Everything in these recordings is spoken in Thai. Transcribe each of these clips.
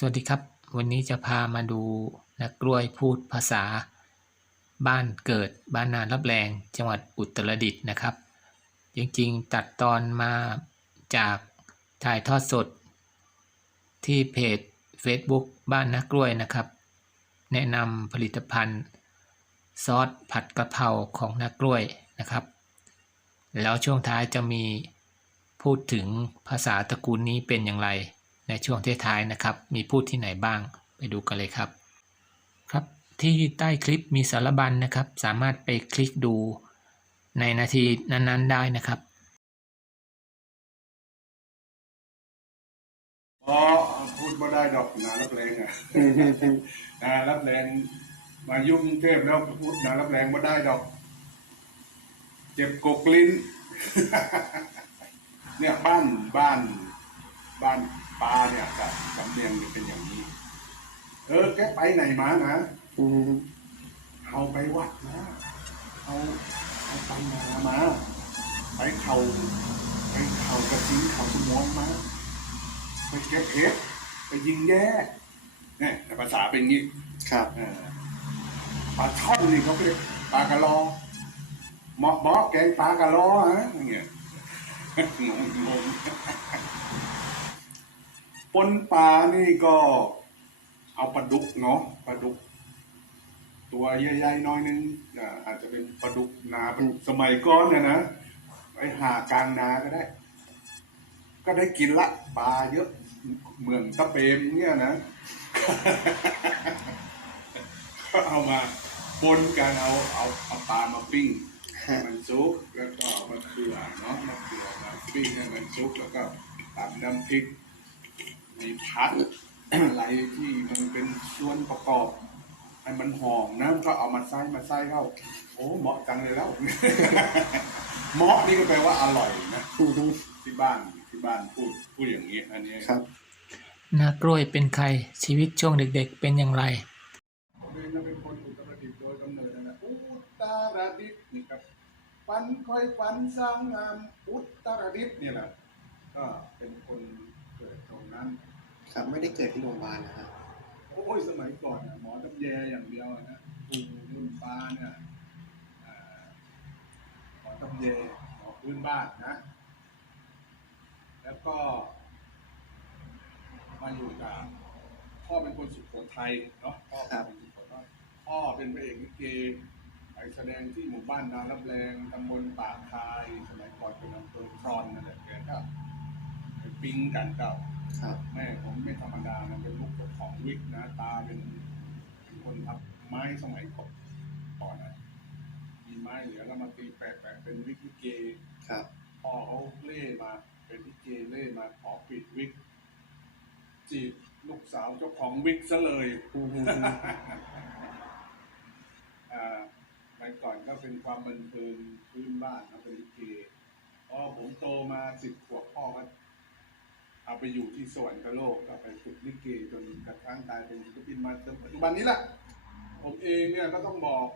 สวัสดีครับ วันนี้จะพามาดูนักกล้วยพูดภาษา บ้านเกิดบ้านนารับแรงจังหวัดอุตรดิตถ์นะครับ จริงๆตัดตอนมาจากถ่ายทอดสด ที่เพจ Facebook บ้านนักกล้วยนะครับ แนะนำผลิตภัณฑ์ ซอสผัดกะเพราของนักกล้วยนะครับ แล้วช่วงท้ายจะมีพูดถึงภาษาตระกูลนี้เป็นอย่างไร ในช่วงท้ายๆนะครับ มีพูดที่ไหนบ้างไปดูกันเลยครับ ครับที่ใต้คลิปมีสารบัญนะครับ สามารถไปคลิกดูในนาทีนั้นๆได้นะครับอ๋อพูดมาได้ดอกนารับแรงอะนารับแรงมายุ่งกรุงเทพแล้วพูดนารับแรงมาได้ดอก เจ็บกกลิ้น เนี่ยบ้านบ้านบ้าน ปลาเนี่ยกับสำเนียงเนี่ยเป็นอย่างนี้ เออ แกไปไหนมานะเอาไปวัดนะเอาเอาไปนามา ไปเขาไปเขากระจิ้งเขาสมองมา ไปเก็บเห็ดไปยิงแย่เนี่ยแต่ภาษาเป็นงี้ครับเออปลาช่อนนี่เขาเรียกปลากระลอเหมาะเหมาะแกงปลากระลอฮะอย่างเงี้ยงงงง ปนปลานี่ก็เอาปลาดุกเนาะปลาดุก ตัวใหญ่ๆหน้อยนึงอ่าอาจจะเป็นปลาดุกนาเป็นสมัยก่อนเนี่ยนะไปหากลางนาก็ได้ ก็ได้กินละปลาเยอะเมืองตะเปมเนี่ยนะก็เอามาปนกันเอาเอาเอาปลามาปิ้งให้มันซุกแล้วก็เอามะเขือเนาะมะเขือมาปิ้งให้มันซุกแล้วก็ตำน้ำพริก มีพัด อะไรที่มันเป็นส่วนประกอบให้มันหอมนะก็เอามาใส่มาใส่เข้า โอ้เหมาะจังเลยแล้ว เหมาะนี่ก็แปลว่าอร่อยนะที่บ้านที่บ้านพูดพูดอย่างนี้ อันนี้ครับนักกล้วยเป็นใครชีวิตช่วงเด็กๆเป็นอย่างไรผมเองก็เป็นคนอุตรดิตถ์โดยกำเนิดนั่นแหละอุตรดิตถ์นี่ครับฝันคอยฝันสร้างงามอุตรดิตถ์เนี่ยแหละก็เป็นคนเกิดตรงนั้น ครับ ไม่ได้เกิดที่โรงพยาบาลนะฮะโอ้ยสมัยก่อนน่ะหมอตำแยอย่างเดียวอะนะรุ่นป้าเนี่ยอ่าหมอตำแยหมอพื้นบ้านนะ แล้วก็ มาอยู่กับพ่อเป็นคนสุโขทัยเนาะพ่อเป็นคนสุโขทัยพ่อเป็นพระเอกลิเกไปแสดงที่หมู่บ้านนารับแรงตำบลป่าคาย สมัยก่อนเป็นอำเภอครอนนั่นแหละแกก็ไปปิ้งกันกับ ครับ แม่ผมไม่ธรรมดานะเป็นลูกเจ้าของวิกนะ ตาเป็นเป็นคนทับไม้สมัยก่อนก่อนนะมีไม้เหลือแล้วมาตีแปะแปะเป็นวิกลิเกครับพ่อเขาเล่มา เป็นลิเกเล่มาขอปิดวิก จีบลูกสาวเจ้าของวิกซะเลยอ่าไปก่อนก็เป็นความบันเทิงพื้นบ้านนะเป็นลิเกพอผมโตมาสิบขวบพ่อก็ เอาไปอยู่ที่สวรรคโลกก็ไปฝึกลิเกจนกระทั่งกลายเป็นศิลปินมาจนปัจจุบันนี้แหละผมเองเนี่ยก็ต้องบอก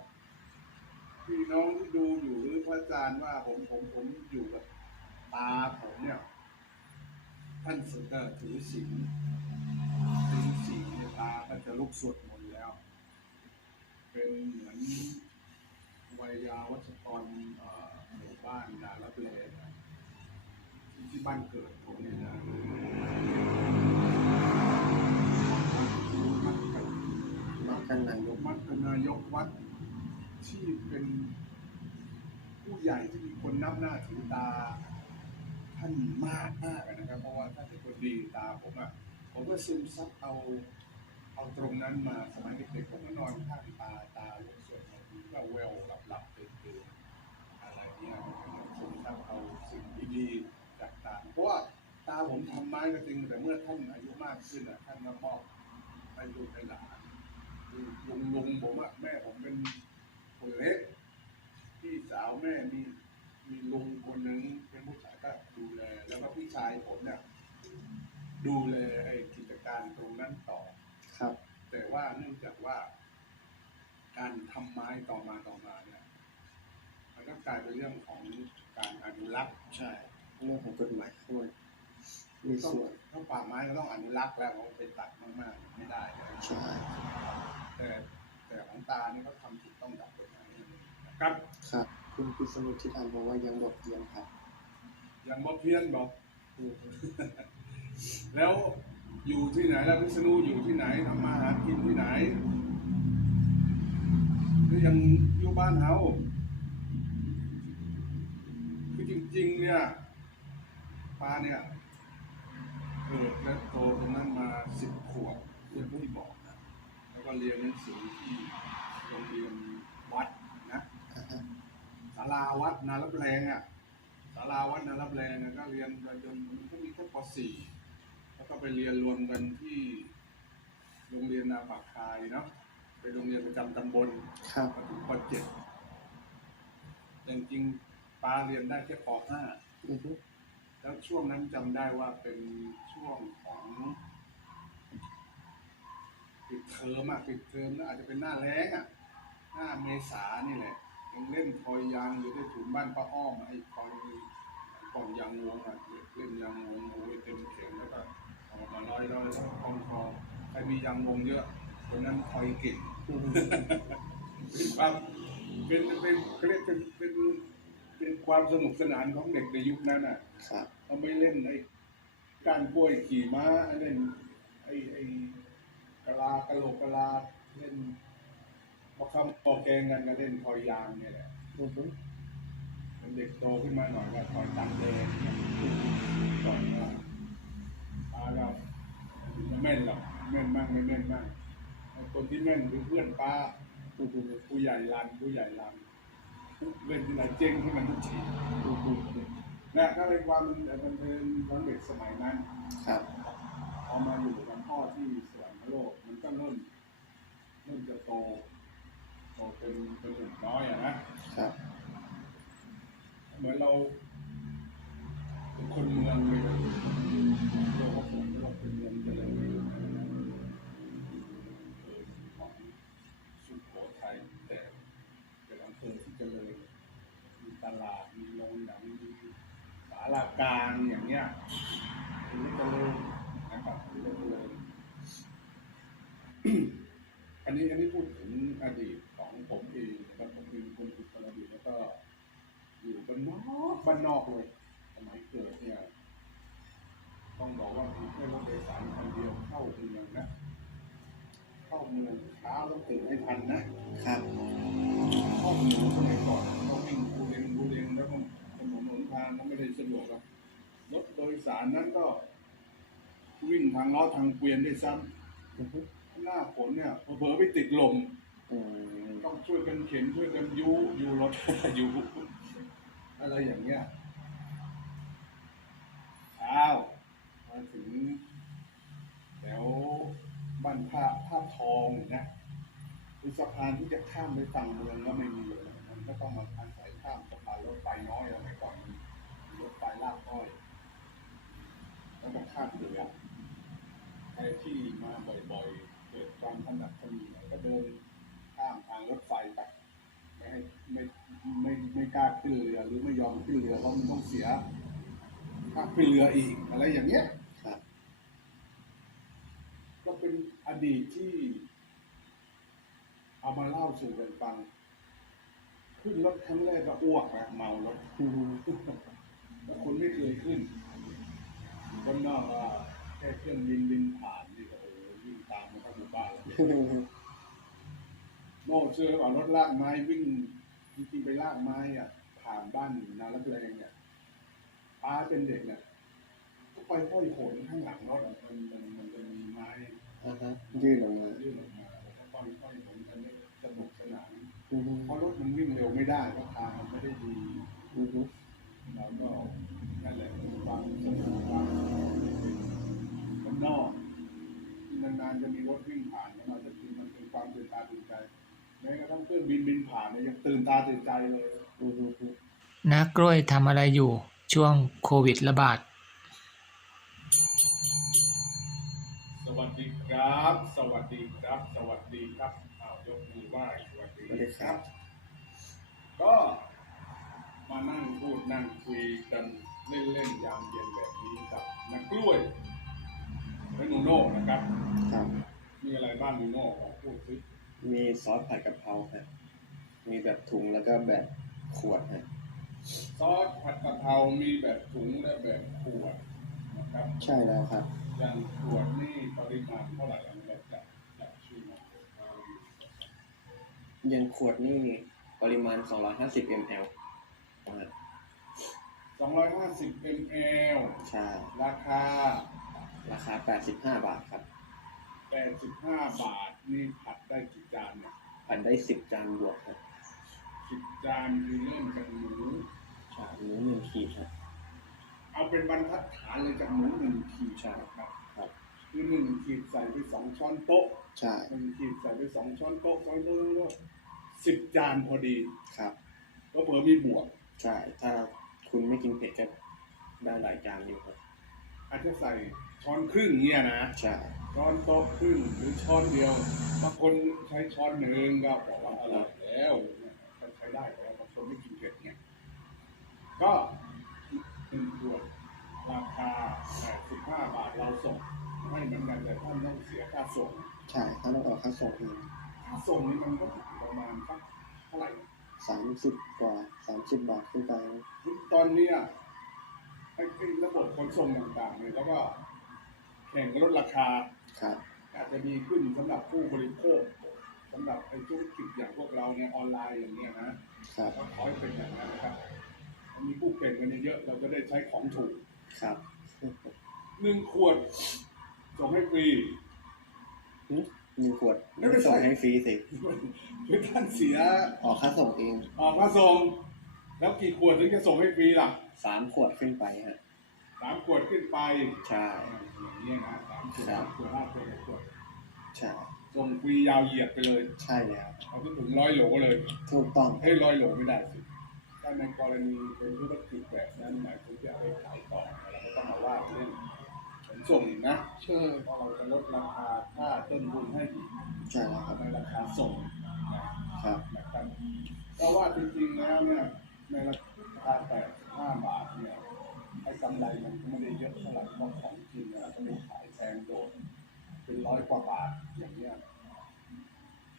พี่น้องที่ดูอยู่หรือพระอาจารย์ว่าผมผมผมอยู่กับตาผมเนี่ย ท่านสุดก็ถือศีลถือศีลเนี่ยตาก็จะลุกสวดมนต์แล้ว เป็นเหมือนวัยยาวัชกรเอ่อหมู่บ้านนารับแลนะที่ที่บ้านเกิดผมเนี่ยนะมักกันานนายกมักกันนายกวัดที่เป็นผู้ใหญ่ที่มีคนนับหน้าถือตา ท่านมากมากอะนะครับ เพราะว่าท่านเป็นคนดีตาผมอะผมก็ซึมซับเอาเอาตรงนั้นมาสมัยเด็กๆผมก็นอนข้างตาตาลุกส่วดมนต์ก็แววหลับหลับๆตื่นตื่นอะไรเงี้ยซึมซับเอาสิ่งดีๆจากตาเพราะว่าตาผมทำไม้ก็จริงแต่เมื่อท่านอายุมากขึ้นอะท่านก็มอบให้ลูกให้หลาน ลุงลุงผมอะแม่ผมเป็นคนเล็กพี่สาวแม่มีมีลุงคนหนึ่งเป็นผู้ชายก็ดูแล แล้วก็พี่ชายผมเนี่ยดูแลไอ้กิจการตรงนั้นต่อ ครับ แต่ว่าเนื่องจากว่า การทำไม้ต่อมาต่อมาเนี่ยมันก็กลายเป็นเรื่องของการอนุรักษ์ใช่เรื่องของกฎหมายด้วยมีต้องส่วนต้องป่าไม้ก็ต้องอนุรักษ์แล้วเขาไปตัดมากๆ ไม่ได้นะใช่ แต่แต่ของตาเนี่ยเขาทำถูกต้องตามกฎหมายนะครับครับคุณพิษณุที่ทำบอกว่ายังบทเรียนครับ ยังบ่เพี้ยนบอกอืมแล้วอยู่ที่ไหนแล้วพิษณุอยู่ที่ไหนทำมาหากินที่ไหนหรือยังอยู่บ้านเฮาคือจริง ๆ เนี่ยปาเนี่ยเกิดและโตตรงนั้นมาสิบขวบเรื่องที่บอกนะ แล้วก็เรียนหนังสือที่โรงเรียนวัดนะอ่าฮะศาลาวัดนารับแรงอะศาลาวัดนารับแรงนะก็เรียนไปจนมันก็มีแค่ป .4 แล้วก็ไปเรียนรวมกันที่โรงเรียนนาปากคายเนาะเป็นโรงเรียนประจำตำบลครับมาถึงป .7 แต่จริงๆปาเรียนได้แค่ปอือฮึ .5 แล้วช่วงนั้นจำได้ว่าเป็นช่วงของ ปิดเทอมอะปิดเทอมแล้วอาจจะเป็นหน้าแล้งอะหน้าเมษานี่แหละยังเล่นคอยยางอยู่ที่ถุนบ้านป้าอ้อมไอ้คอยกล่องยางวงอะเล่นยางวงโอ้ยเต็มเข็มแล้วก็เอามาร้อยร้อยแล้วก็คล้องคอใครมียางวงเยอะคนนั้นคอยเก่งอืมเป็นความเป็นเป็นเขาเรียกเป็นเป็นเป็นความสนุกสนานของเด็กในยุคนั้นอะครับเขาไม่เล่นไอ้การกล้วยขี่ม้าเล่นไอ้ไอ้กะ ลากะโหลกกะลาเล่นพอคำพอแกงกันก็เล่นคอยยางเนี่ยแหละอือฮึเป็นเด็กโตขึ้นมาหน่อยก็คอยตังแดงเนี่ยก่อนว่าปาเราแม่นหรอกแม่นมากไม่แม่นมากไอ้คนที่แม่นคือเพื่อนป้าอือฮึผู้ใหญ่รันผู้ใหญ่รันเล่นที่ไหนเจ๊งที่มันทุกทีอือฮึนะก็เป็นความมันมันเป็นของเด็กสมัยนั้นครับพอมาอยู่กับพ่อที่สวรรคโลก มันก็เริ่มเริ่มจะ โตโตเป็นเป็นหนุ่มน้อยอะนะครับ เหมือนเราเป็นคนเมืองเลยนะโลกเขาผมเราเป็นเมืองเจริญของสุโขทัยแต่เป็นอำเภอที่เจริญมีตลาดมีโรงหนังมีศาลากลางอย่างเงี้ยเป็นเรื่องเจริญนะครับเป็นเรื่องเจริญอั นนี้อันนี้พูดถึงอดีตของผมเองนะครับผมเป็นคนอุตรดิตถ์แล้วก็อยู่บ้านนอกบ้านนอกเลยสมัยเกิดเนี่ย ต้องบอกว่ามีแค่รถโดยสารคันเดียวเข้าเมืองนะ เข้าเมืองเช้าต้องตื่นให้ทันนะครับเข้าเมืองสมัยก่อนต้องวิ่งบูเรงบูเรงแล้วก็ถนนหนทางก็ไม่ได้สะดวกครับรถโดยสารนั้นก็ วิ่งทางล้อทางเกวียนด้วยซ้ำอือฮึ หน้าฝนเนี่ยเผลอไปติดลมต้องช่วยกันเข็นช่วยกันยูยูรถยูอะไรอย่างเงี้ยอ้าวมาถึงแถวบ้านท่าท่าทองนะคือสะพานที่จะข้ามไปฝั่งเมืองก็ไม่มีเลยมันก็ต้องมาอาศัยข้ามสะพานรถไฟน้อยแล้วไม่ก่อนรถไฟลากอ้อยแล้วก็ข้ามเรือใครที่มาบ่อยๆ กามถนัดถนีก็เดินข้ามทางรถไฟไปไม่ให้ไม่ไม่ไม่กล้าขึ้นเรือหรือไม่ยอมขึ้นเรือเพราะมันต้องเสียค่าขึ้นเรืออีกอะไรอย่างเงี้ยก็เป็นอดีตที่ เอามาเล่าสู่กันฟัง ขึ้นรถครั้งแรกก็อ้วกนะเมารถแล้วคนไม่เคยขึ้นคนนอกว่าแค่เครื่องบินบินผ่านนี่ก็โอ้โหวิ่งตามมาทั้งหมู่บ้านเลยโน่เชื่อว่ารถลากไม้วิ่งจริงๆไปลากไม้อะผ่านบ้านนาลับแรงเนี่ยป้าเป็นเด็กเนี่ยก็ไปห้อยโหนข้างหลังรถอะมันมันมันจะมีไม้อ่าฮะยื่นออกมายื่นออกมาแล้วก็ห้อยห้อยโหนกันนี่สนุกสนานอือฮึเพราะรถมันวิ่งเร็วไม่ได้เพราะทางมันไม่ได้ดีอือฮึแล้วก็นั่นแหละเป็นความสนุกความมันนอก นานๆจะมีรถวิ่งผ่านแล้วมันจะคือมันเป็นความตื่นตาตื่นใจแม้กระทั่งเครื่องบินบินผ่านเนี่ยยังตื่นตาตื่นใจเลยอือฮึนากล้วยทำอะไรอยู่ช่วงโควิดระบาด สวัสดีครับ สวัสดีครับ สวัสดีครับอ้าวยกมือไหว้สวัสดีสวัสดีครับ ก็มานั่งพูดนั่งคุยกันเล่นๆยามเย็นแบบนี้กับนักกล้วย และนูโน่นะครับ ครับ มีอะไรบ้างนูโน่ขอพูดสิมีซอสผัดกะเพราครับมีแบบถุงแล้วก็แบบขวดฮะซอสผัดกะเพรามีแบบถุงและแบบขวดนะครับใช่แล้วครับ อย่างขวดนี่ปริมาณเท่าไหร่อันนี้เราจะจะชื่อมาอยังขวดนี่ปริมาณ 250 ml นะฮะ250 ml ใช่ ราคา ราคา 85 บาทครับ85บาทนี่ผัดได้กี่จานเนี่ยผัดได้ 10 จานบวกครับ10จานคือเริ่มจากหมูใช่หมูหนึ่งขีดครับ เอาเป็นบรรทัดฐานเลยจากหมูหนึ่งขีดใช่ครับครับ คือหนึ่งขีดใส่ไปสองช้อนโต๊ะใช่หนึ่งขีดใส่ไปสองช้อนโต๊ะช้อนโต๊ะโต๊ะสิบจานพอดีครับ ก็เผื่อมีบวก ใช่ ถ้าคุณไม่กินเผ็ดก็ได้หลายจานอยู่ครับอาจจะใส่ ช้อนครึ่งเงี้ยนะใช่ช้อนโต๊ะครึ่งหรือช้อนเดียวบางคนใช้ช้อนหนึ่งก็บอกว่าอร่อยแล้วเนี่ยก็ใช้ได้แล้วบางคนไม่กินเผ็ดเนี่ยก็หนึ่งขวดราคา85บาทเราส่งให้เหมือนกันแต่ท่านต้องเสียค่าส่งใช่ถ้าเราออกค่าส่งเองค่าส่งนี่มันก็อยู่ประมาณสักเท่าไหร่30กว่า30บาทขึ้นไปตอนเนี้ยไอ้ไอ้ระบบขนส่งต่างๆเนี่ยแล้วก็ แข่งลดราคา ครับ อาจจะดีขึ้นสำหรับผู้บริโภคสำหรับไอ้ธุรกิจอย่างพวกเราเนี่ยออนไลน์อย่างเนี้ยนะครับ ก็ขอให้เป็นอย่างนั้นนะครับมีผู้เป็นกันเยอะๆเราจะได้ใช้ของถูกครับหนึ่งขวดส่งให้ฟรีหนึ่งขวดไม่เป็นไร ส่งให้ฟรีสิคือท่านเสียออกค่าส่งเองออกค่าส่ง แล้วกี่ขวดถึงจะส่งให้ฟรีล่ะ สามขวดขึ้นไปฮะ สามขวดขึ้นไปใช่อย่างนี้ยนะสามขวดครัสาบมขวดห้าขวดหกขวดใช่ส่งฟรียาวเหยียดไปเลยใช่แล้วเอาไปถึงร้อยโหลเลยถูกต้องให้ร้อยโหลไม่ได้สิถ้าในกรณีเป็นธุรกิจแบบนั้นหมายถึงจะเอาไปขายต่อเราก็ต้องมาว่าเรื่องขนส่งอีกนะเชื่อเพราะเราจะลดราคาค่าต้นทุนให้อีกใช่แล้วครับในราคาส่งนะครับนะครับเพราะว่าจริงๆแล้วเนี่ยในราคา85บาทเนี่ย ไอ้กำไรมันไม่ได้เยอะเท่าไหร่เพราะของจริงนี่ยเราก็ไปขายแพงโดดเป็นร้อยกว่าบาทอย่างเงี้ย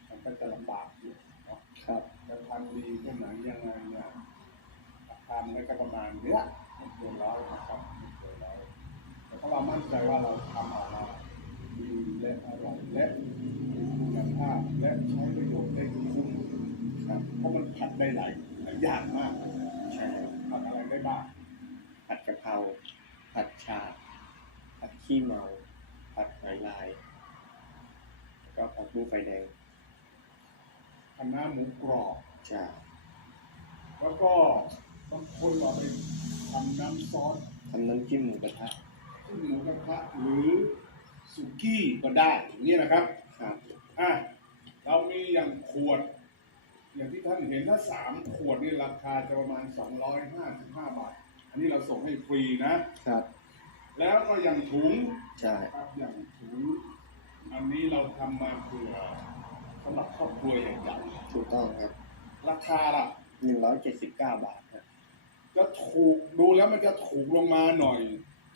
มันก็จะลำบากอยู่เนาะครับจะทำดีแค่ไหนยังไงเนี่ยราคามันก็ประมาณเนี้ยไม่เกินร้อยนะครับไม่เกินร้อยแต่ถ้าเรามั่นใจว่าเราทำออกมาดีและอร่อยและมีคุณภาพและใช้ประโยชน์ได้คุ้มครับเพราะมันผัดได้หลายหลายอย่างมากใช่ครับผัดอะไรได้บ้าง ผัดกะเพราผัดชาผัดขี้เมา ผัดหอยลาย แล้วก็ผัดบุ้งไฟแดงคะน้าหมูกรอบใช่แล้วก็บางคนเอาไปทำน้ำซอสทำน้ำจิ้มหมูกระทะขึ้นหมูกระทะหรือสุกี้ก็ได้อย่างนี้นะครับครับอะเรามีอย่างขวด อย่างที่ท่านเห็นถ้าสามขวดนี่ราคาจะประมาณ255บาท อันนี้เราส่งให้ฟรีนะ ครับ แล้วก็อย่างถุงใช่ครับอย่างถุงอันนี้เราทำมาเผื่อสำหรับครอบครัวใหญ่ถูกต้องครับๆราคาล่ะหนึ่งร้อยเจ็ดสิบเก้าบาทครับจะถูกดูแล้วมันจะถูกลงมาหน่อย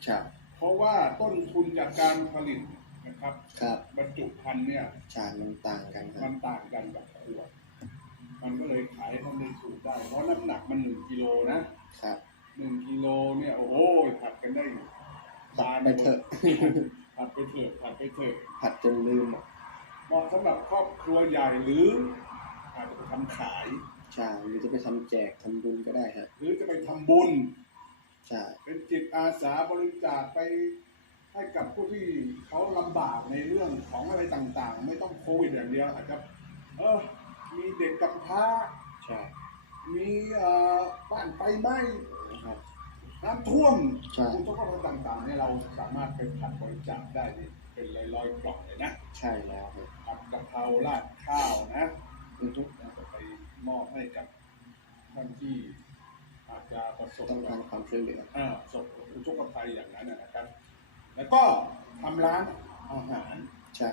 ใช่ เพราะว่าต้นทุนจากการผลิตนะครับ ครับ บรรจุภัณฑ์เนี่ย ใช่มันต่างกันครัมับ นต่างกันกับขวด มันก็เลยขายท่านได้ถูกได้ เพราะน้ำหนักมันหนึ่งกิโลนะ ครับ หนึ่งกิโลเนี่ยโอ้โหผัดกันได้ผัดไปเถอะผัดไปเถอะผัดไปเถอะผัดจนลืมอะเหมาะสำหรับครอบครัวใหญ่หรืออาจจะไปทำขายใช่หรือจะไปทำแจกทำบุญก็ได้ฮะหรือจะไปทำบุญใช่เป็นจิตอาสาบริจาคไปให้กับผู้ที่เขาลำบากในเรื่องของอะไรต่างๆ ไม่ต้องโควิดอย่างเดียวอาจจะเออมีเด็กกำพร้าใช่มีเอ่อบ้านไฟไหม้นะ ครับน้ำท่วมใช่ อุปกรณ์ต่างๆเนี่ยเราสามารถเป็นผัดบริจาคได้นี่เป็นร้อยๆกล่องเลยนะใช่แล้วครับผัดกะเพราราดข้าวนะอือฮึเราจะไปมอบให้กับท่านที่อาจจะประสบต้องการความช่วยเหลืออ่าประสบอุทกภัยอย่างนั้นนะนะครับ แล้วก็ทำร้านอาหาร ใช่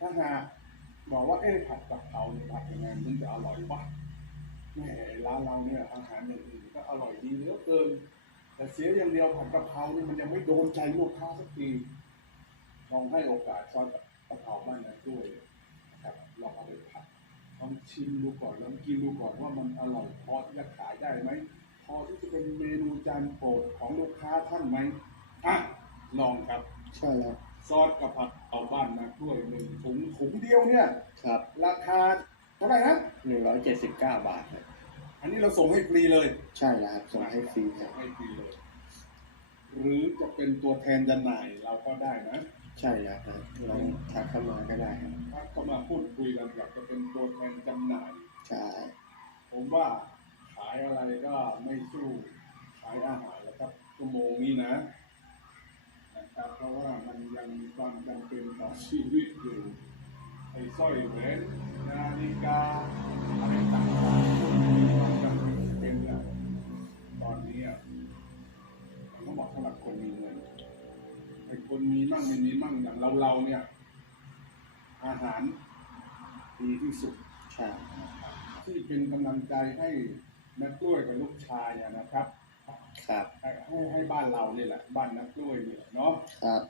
ถ้าหากบอกว่าเอ๊ะผัดกะเพราเนี่ยผัดยังไงมันจะอร่อยวะ แหมร้านเราเนี่ยอาหารอย่างอื่นก็อร่อยดีเหลือเกิน แต่เสียอย่างเดียวผัดกะเพรานี่มันยังไม่โดนใจลูกค้าสักทีลองให้โอกาสซอสกะเพราบ้านนะด้วยนะครับลองเอาไปผัดลองชิมดูก่อนลองกินดูก่อนว่ามันอร่อยพอที่จะขายได้ไหมพอที่จะเป็นเมนูจานโปรดของลูกค้าท่านไหมอะลองครับใช่แล้วซอสกะเพราบ้านนะด้วยหนึ่งถุงถุงเดียวเนี่ยครับราคาเท่าไหร่นะหนึ่งร้อยเจ็ดสิบเก้าบาทครับอันนี้เราส่งให้ฟรีเลยใช่แล้วครับส่งให้ฟรีครับ ให้ฟรีเลย หรือจะเป็นตัวแทนจำหน่ายเราก็ได้นะใช่แล้วครับลองทักเข้ามาก็ได้ครับถ้าเข้ามาพูดคุยกันอยากจะเป็นตัวแทนจำหน่าย ใช่ผมว่าขายอะไรก็ไม่สู้ขายอาหารแล้วครับชั่วโมงนี้นะนะครับเพราะว่ามันยังมีความจำเป็นต่อชีวิตอยู่ ไอ้สร้อยแหวนนาฬิกาอะไรต่างๆพวกนี้มีความจำเป็นอะตอนนี้อะมันก็บอกสำหรับคนมีเงินไอ้คนมีมั่งไม่มีมั่งอย่างเราเราเนี่ย อาหารดีที่สุดที่เป็นกำลังใจให้นักกล้วยกับลูกชายนะครับ ครับ ให้ให้บ้านเรานี่แหละ บ้านนักกล้วยนี่แหละเนาะครับ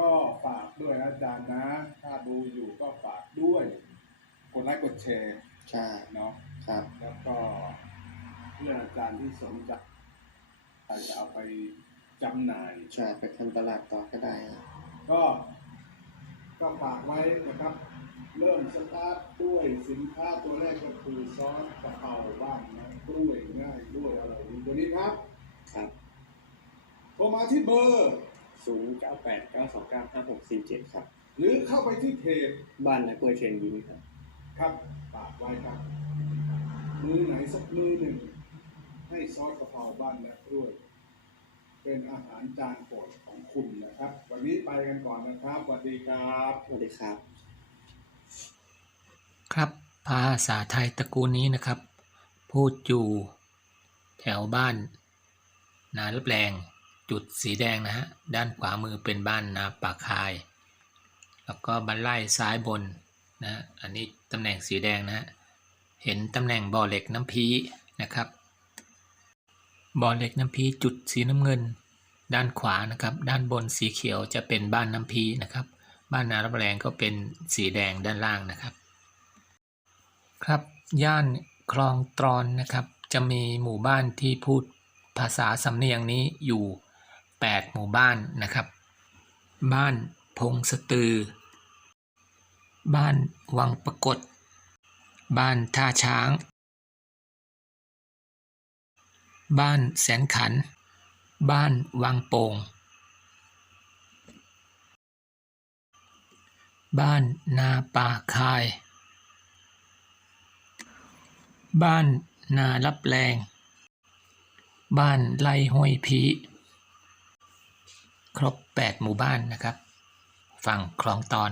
ก็ฝากด้วยนะอาจารย์นะ ถ้าดูอยู่ก็ฝากด้วย กดไลค์กดแชร์ใช่เนาะครับแล้วก็เพื่อนอาจารย์ที่สนใจจะเอาไปจำหน่าย ใช่ไปทำตลาดต่อก็ได้ครับก็ก็ฝากไว้นะครับ เริ่มสตาร์ทด้วยสินค้าตัวแรกก็คือซอสกะเพราบ้านนะกล้วยง่ายด้วยอะไรดีตัวนี้ครับ ครับโทรมาที่เบอร์ ศูนย์เก้าแปดเก้าสองเก้าห้าหกสี่เจ็ดครับ หรือเข้าไปที่เพจบ้านนักกล้วยเชิญยิ้มครับ ครับฝากไว้ครับ มือไหนสักมือหนึ่ง ให้ซอสกะเพราบ้านนะกล้วย เป็นอาหารจานโปรดของคุณนะครับ วันนี้ไปกันก่อนนะครับสวัสดีครับสวัสดีครับ ครับภาษาไทยตระกูลนี้นะครับ พูดอยู่ แถวบ้าน นาลับแรง จุดสีแดงนะฮะ ด้านขวามือเป็นบ้านนาปาคาย แล้วก็บันไล่ซ้ายบนนะฮะอันนี้ตำแหน่งสีแดงนะฮะ เห็นตำแหน่งบ่อเหล็กน้ำพีนะครับ บ่อเหล็กน้ำพีจุดสีน้ำเงิน ด้านขวานะครับ ด้านบนสีเขียวจะเป็นบ้านน้ำพีนะครับ บ้านนารับแรงก็เป็นสีแดงด้านล่างนะครับ ครับย่านคลองตรอนนะครับ จะมีหมู่บ้านที่พูดภาษาสำเนียงนี้อยู่ 8 หมู่บ้านนะครับ บ้านพงสตือ บ้านวังปรากฏ บ้านท่าช้าง บ้านแสนขัน บ้านวังโป่ง บ้านนาป่าคาย บ้านนารับแรง บ้านไล่ห้วยพี ครบ 8 หมู่บ้านนะครับ ฝั่งคลองตอน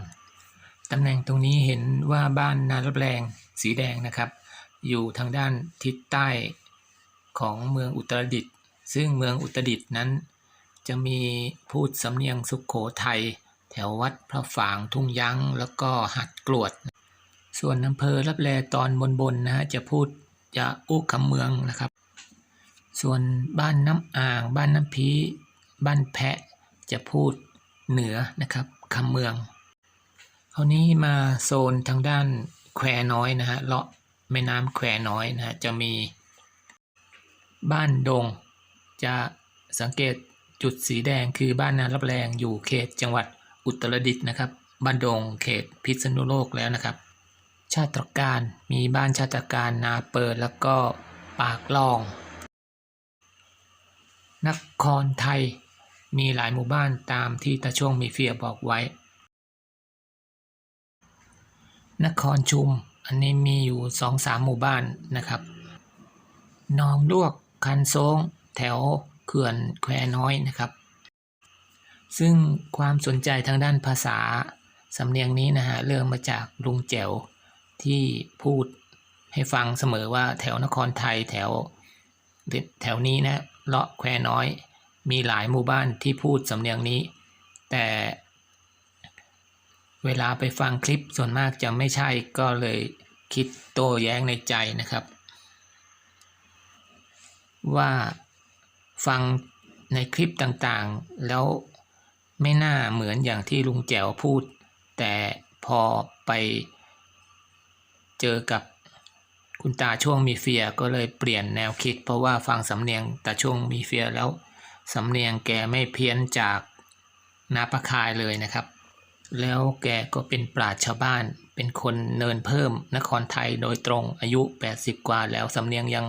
ตำแหน่งตรงนี้เห็นว่าบ้านนารับแรงสีแดงนะครับ อยู่ทางด้านทิศใต้ของเมืองอุตรดิตถ์ซึ่งเมืองอุตรดิตถ์นั้น จะมีพูดสำเนียงสุขโขทัยแถววัดพระฝางทุ่งยั้งแล้วก็หัดกรวด ส่วนอำเภอรับแลตอนบนๆนะฮะจะพูดจะอู้คำเมืองนะครับ ส่วนบ้านน้ำอ่าง บ้านน้ำพีบ้านแพะ จะพูดเหนือนะครับคำเมืองคราวนี้มาโซนทางด้านแควน้อยนะฮะเลาะแม่น้ำแควน้อยนะฮะจะมีบ้านดง จะสังเกตจุดสีแดงคือบ้านนารับแรงอยู่เขตจังหวัดอุตรดิตถ์นะครับ บ้านดงเขตพิษณุโลกแล้วนะครับ ชาติการมีบ้านชาติการนาเปิดแล้วก็ปากลอง นครไทย มีหลายหมู่บ้านตามที่ตาช่วงมีเฟียบอกไว้ นครชุมอันนี้มีอยู่สองสามหมู่บ้านนะครับนองลวกคันโซงแถวเขื่อนแควน้อยนะครับ ซึ่งความสนใจทางด้านภาษาสำเนียงนี้นะฮะเริ่มมาจากลุงแจ๋วที่พูดให้ฟังเสมอว่าแถวนครไทยแถว แถวนี้นะเลาะแควน้อย มีหลายหมู่บ้านที่พูดสำเนียงนี้ แต่เวลาไปฟังคลิปส่วนมากจะไม่ใช่ก็เลยคิดโต้แย้งในใจนะครับ ว่าฟังในคลิปต่างๆ แล้วไม่น่าเหมือนอย่างที่ลุงแจ๋วพูด แต่พอไปเจอกับคุณตาช่วงมีเฟียก็เลยเปลี่ยนแนวคิด เพราะว่าฟังสำเนียงตาช่วงมีเฟียแล้ว สำเนียงแกไม่เพี้ยนจากนาประคายเลยนะครับ แล้วแกก็เป็นปราชญ์ชาวบ้าน เป็นคนเนินเพิ่มนครไทยโดยตรงอายุ 80 กว่าแล้วสำเนียงยัง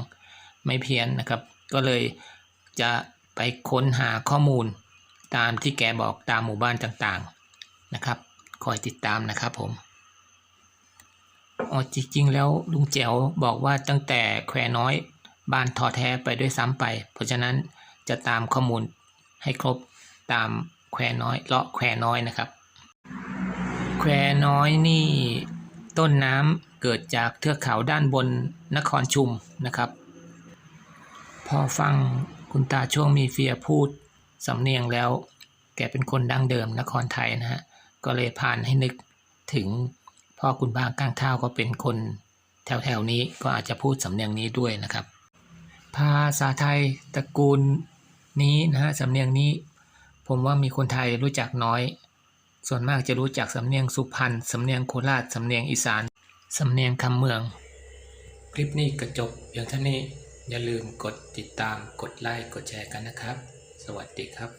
ไม่เพี้ยนนะครับ ก็เลยจะไปค้นหาข้อมูล ตามที่แกบอกตามหมู่บ้านต่างๆนะครับ คอยติดตามนะครับผมอ๋อจริงๆ แล้วลุงแจ๋วบอกว่าตั้งแต่แควน้อยบ้านทอแท้ไปด้วยซ้ำไป เพราะฉะนั้น จะตามข้อมูลให้ครบตามแควน้อยเลาะแควน้อยนะครับ แควน้อยนี่ต้นน้ำเกิดจากเทือกเขาด้านบนนครชุมนะครับ พอฟังคุณตาช่วงมีเฟียพูดสำเนียงแล้ว แกเป็นคนดั้งเดิมนครไทยนะฮะก็เลยผ่านให้นึกถึงพ่อคุณบ้างก้างเท้าก็เป็นคนแถวๆนี้ก็อาจจะพูดสำเนียงนี้ด้วยนะครับ ภาษาไทยตระกูล นี้นะฮะสำเนียงนี้ผมว่ามีคนไทยรู้จักน้อย ส่วนมากจะรู้จักสำเนียงสุพรรณสำเนียงโคราชสำเนียงอีสานสำเนียงคำเมือง คลิปนี้กระจบเพียงเท่านี้อย่าลืมกดติดตามกดไลค์กดแชร์กันนะครับ สวัสดีครับ